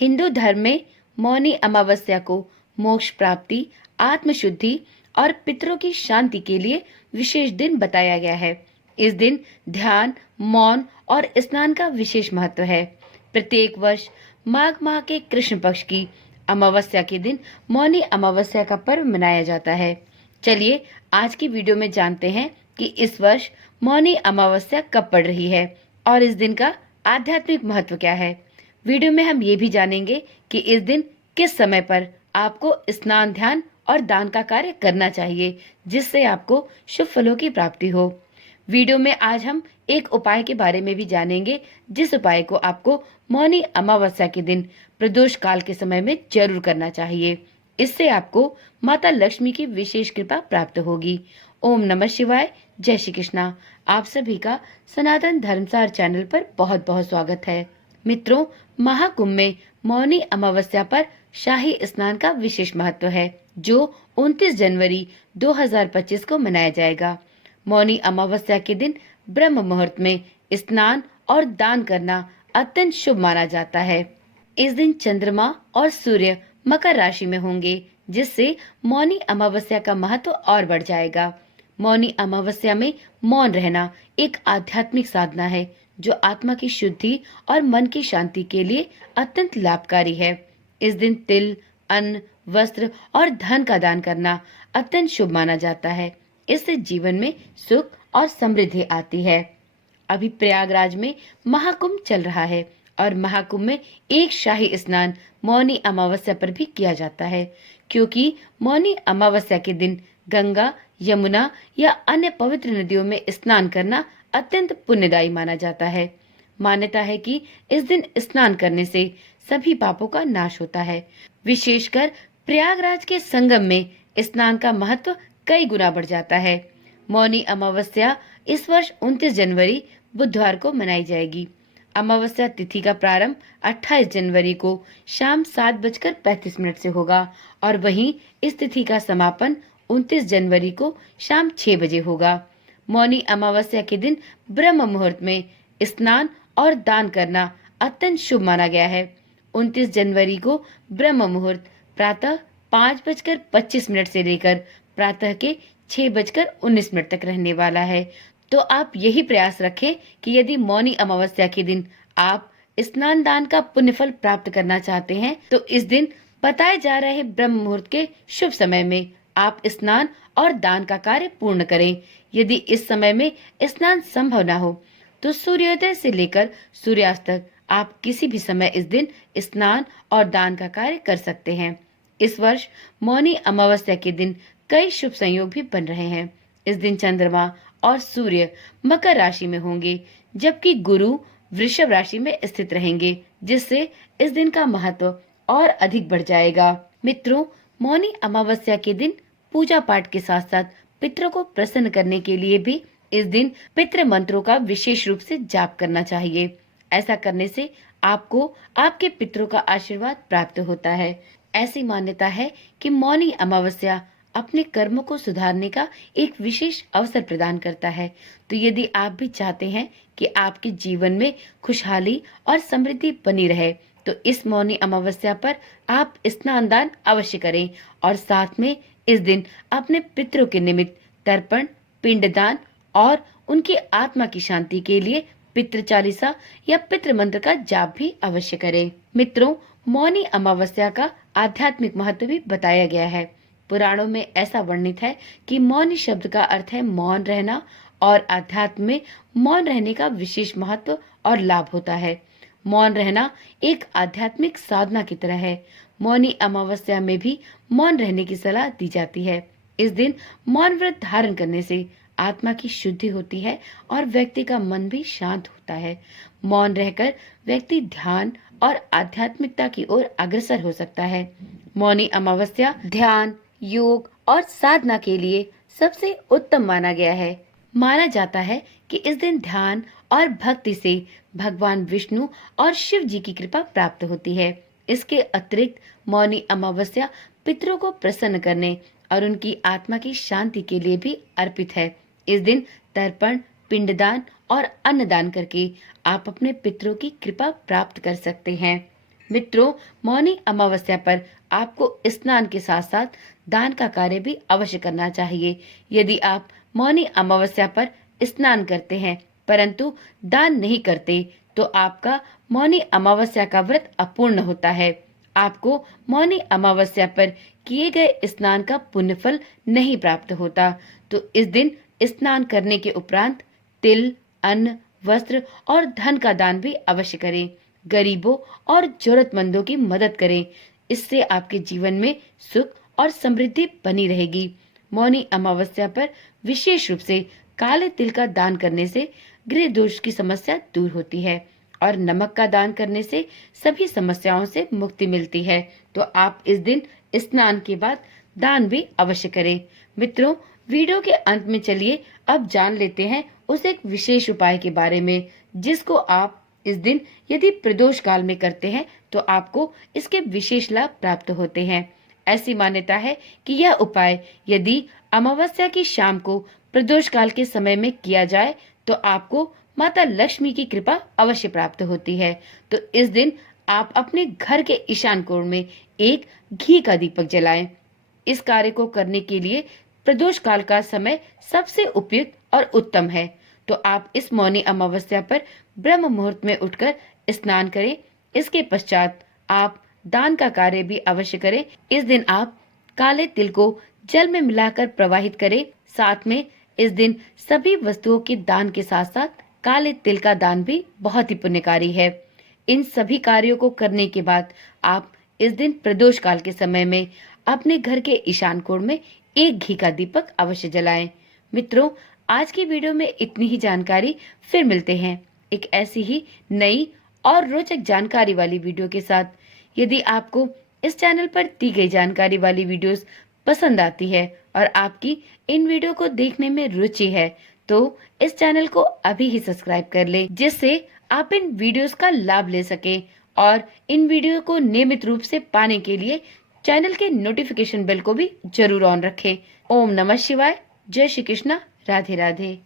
हिंदू धर्म में मौनी अमावस्या को मोक्ष प्राप्ति, आत्मशुद्धि और पितरों की शांति के लिए विशेष दिन बताया गया है। इस दिन ध्यान, मौन और स्नान का विशेष महत्व है। प्रत्येक वर्ष माघ माह के कृष्ण पक्ष की अमावस्या के दिन मौनी अमावस्या का पर्व मनाया जाता है। चलिए आज की वीडियो में जानते हैं कि इस वर्ष मौनी अमावस्या कब पड़ रही है और इस दिन का आध्यात्मिक महत्व क्या है। वीडियो में हम ये भी जानेंगे कि इस दिन किस समय पर आपको स्नान, ध्यान और दान का कार्य करना चाहिए, जिससे आपको शुभ फलों की प्राप्ति हो। वीडियो में आज हम एक उपाय के बारे में भी जानेंगे, जिस उपाय को आपको मौनी अमावस्या के दिन प्रदोष काल के समय में जरूर करना चाहिए। इससे आपको माता लक्ष्मी की विशेष कृपा प्राप्त होगी। ओम नमः शिवाय। जय श्री कृष्णा। आप सभी का सनातन धर्मसार चैनल पर बहुत बहुत स्वागत है। मित्रों, महाकुंभ में मौनी अमावस्या पर शाही स्नान का विशेष महत्व है, जो 29 जनवरी 2025 को मनाया जाएगा। मौनी अमावस्या के दिन ब्रह्म मुहूर्त में स्नान और दान करना अत्यंत शुभ माना जाता है। इस दिन चंद्रमा और सूर्य मकर राशि में होंगे, जिससे मौनी अमावस्या का महत्व और बढ़ जाएगा। मौनी अमावस्या में मौन रहना एक आध्यात्मिक साधना है, जो आत्मा की शुद्धि और मन की शांति के लिए अत्यंत लाभकारी है। इस दिन तिल, अन्न, वस्त्र और धन का दान करना अत्यंत शुभ माना जाता है। इससे जीवन में सुख और समृद्धि आती है। अभी प्रयागराज में महाकुंभ चल रहा है और महाकुंभ में एक शाही स्नान मौनी अमावस्या पर भी किया जाता है, क्योंकि मौनी अमावस्या के दिन गंगा, यमुना या अन्य पवित्र नदियों में स्नान करना अत्यंत पुण्यदायी माना जाता है। मान्यता है कि इस दिन स्नान करने से सभी पापों का नाश होता है। विशेषकर प्रयागराज के संगम में स्नान का महत्व कई गुना बढ़ जाता है। मौनी अमावस्या इस वर्ष 29 जनवरी बुधवार को मनाई जाएगी। अमावस्या तिथि का प्रारंभ 28 जनवरी को शाम 7:35 से होगा और वहीं इस तिथि का समापन 29 जनवरी को शाम 6 बजे होगा। मौनी अमावस्या के दिन ब्रह्म मुहूर्त में स्नान और दान करना अत्यंत शुभ माना गया है। 29 जनवरी को ब्रह्म मुहूर्त प्रातः 5:25 से लेकर प्रातः के 6:19 तक रहने वाला है। तो आप यही प्रयास रखें कि यदि मौनी अमावस्या के दिन आप स्नान दान का पुण्य फल प्राप्त करना चाहते हैं, तो इस दिन बताए जा रहे ब्रह्म मुहूर्त के शुभ समय में आप स्नान और दान का कार्य पूर्ण करें। यदि इस समय में स्नान संभव न हो, तो सूर्योदय से लेकर सूर्यास्त तक आप किसी भी समय इस दिन स्नान और दान का कार्य कर सकते हैं। इस वर्ष मौनी अमावस्या के दिन कई शुभ संयोग भी बन रहे हैं। इस दिन चंद्रमा और सूर्य मकर राशि में होंगे, जबकि गुरु वृषभ राशि में स्थित रहेंगे, जिससे इस दिन का महत्व और अधिक बढ़ जाएगा। मित्रों, मौनी अमावस्या के दिन पूजा पाठ के साथ साथ पितरों को प्रसन्न करने के लिए भी इस दिन पितृ मंत्रों का विशेष रूप से जाप करना चाहिए। ऐसा करने से आपको आपके पितरों का आशीर्वाद प्राप्त होता है। ऐसी मान्यता है कि मौनी अमावस्या अपने कर्मों को सुधारने का एक विशेष अवसर प्रदान करता है। तो यदि आप भी चाहते हैं कि आपके जीवन में खुशहाली और समृद्धि बनी रहे, तो इस मौनी अमावस्या पर आप स्नान दान अवश्य करें और साथ में इस दिन अपने पितरों के निमित्त तर्पण, पिंडदान और उनकी आत्मा की शांति के लिए पितृ चालीसा या पितृ मंत्र का जाप भी अवश्य करें। मित्रों, मौनी अमावस्या का आध्यात्मिक महत्व भी बताया गया है। पुराणों में ऐसा वर्णित है कि मौनी शब्द का अर्थ है मौन रहना और अध्यात्म में मौन रहने का विशेष महत्व और लाभ होता है। मौन रहना एक आध्यात्मिक साधना की तरह है। मौनी अमावस्या में भी मौन रहने की सलाह दी जाती है। इस दिन मौन व्रत धारण करने से आत्मा की शुद्धि होती है और व्यक्ति का मन भी शांत होता है। मौन रहकर व्यक्ति ध्यान और आध्यात्मिकता की ओर अग्रसर हो सकता है। मौनी अमावस्या ध्यान, योग और साधना के लिए सबसे उत्तम माना गया है। माना जाता है कि इस दिन ध्यान और भक्ति से भगवान विष्णु और शिव जी की कृपा प्राप्त होती है। इसके अतिरिक्त मौनी अमावस्या पितरों को प्रसन्न करने और उनकी आत्मा की शांति के लिए भी अर्पित है। इस दिन तर्पण, पिंडदान और अन्नदान करके आप अपने पितरों की कृपा प्राप्त कर सकते हैं। मित्रों, मौनी अमावस्या पर आपको स्नान के साथ साथ दान का कार्य भी अवश्य करना चाहिए। यदि आप मौनी अमावस्या पर स्नान करते हैं परंतु दान नहीं करते तो आपका मौनी अमावस्या का व्रत अपूर्ण होता है। आपको मौनी अमावस्या पर किए गए स्नान का पुण्य फल नहीं प्राप्त होता। तो इस दिन स्नान करने के उपरांत तिल, अन्न, वस्त्र और धन का दान भी अवश्य करें। गरीबों और जरूरतमंदों की मदद करें। इससे आपके जीवन में सुख और समृद्धि बनी रहेगी। मौनी अमावस्या पर विशेष रूप से काले तिल का दान करने से गृह दोष की समस्या दूर होती है और नमक का दान करने से सभी समस्याओं से मुक्ति मिलती है। तो आप इस दिन स्नान के बाद दान भी अवश्य करें। मित्रों, वीडियो के अंत में चलिए अब जान लेते हैं उस एक विशेष उपाय के बारे में जिसको आप इस दिन यदि प्रदोष काल में करते हैं तो आपको इसके विशेष लाभ प्राप्त होते हैं। ऐसी मान्यता है कि यह उपाय यदि अमावस्या की शाम को प्रदोष काल के समय में किया जाए तो आपको माता लक्ष्मी की कृपा अवश्य प्राप्त होती है। तो इस दिन आप अपने घर के ईशान कोण में एक घी का दीपक जलाएं। इस कार्य को करने के लिए प्रदोष काल का समय सबसे उपयुक्त और उत्तम है। तो आप इस मौनी अमावस्या पर ब्रह्म मुहूर्त में उठकर स्नान करें। इसके पश्चात आप दान का कार्य भी अवश्य करें। इस दिन आप काले तिल को जल में मिलाकर प्रवाहित करें। साथ में इस दिन सभी वस्तुओं के दान के साथ साथ काले तिल का दान भी बहुत ही पुण्यकारी है। इन सभी कार्यों को करने के बाद आप इस दिन प्रदोष काल के समय में अपने घर के ईशान कोण में एक घी का दीपक अवश्य जलाएं। मित्रों, आज की वीडियो में इतनी ही जानकारी। फिर मिलते हैं एक ऐसी ही नई और रोचक जानकारी वाली वीडियो के साथ। यदि आपको इस चैनल पर दी गई जानकारी वाली वीडियोस पसंद आती है और आपकी इन वीडियो को देखने में रुचि है तो इस चैनल को अभी ही सब्सक्राइब कर ले जिससे आप इन वीडियोस का लाभ ले सके और इन वीडियो को नियमित रूप से पाने के लिए चैनल के नोटिफिकेशन बेल को भी जरूर ऑन रखें। ओम नमः शिवाय। जय श्री कृष्णा। राधे राधे।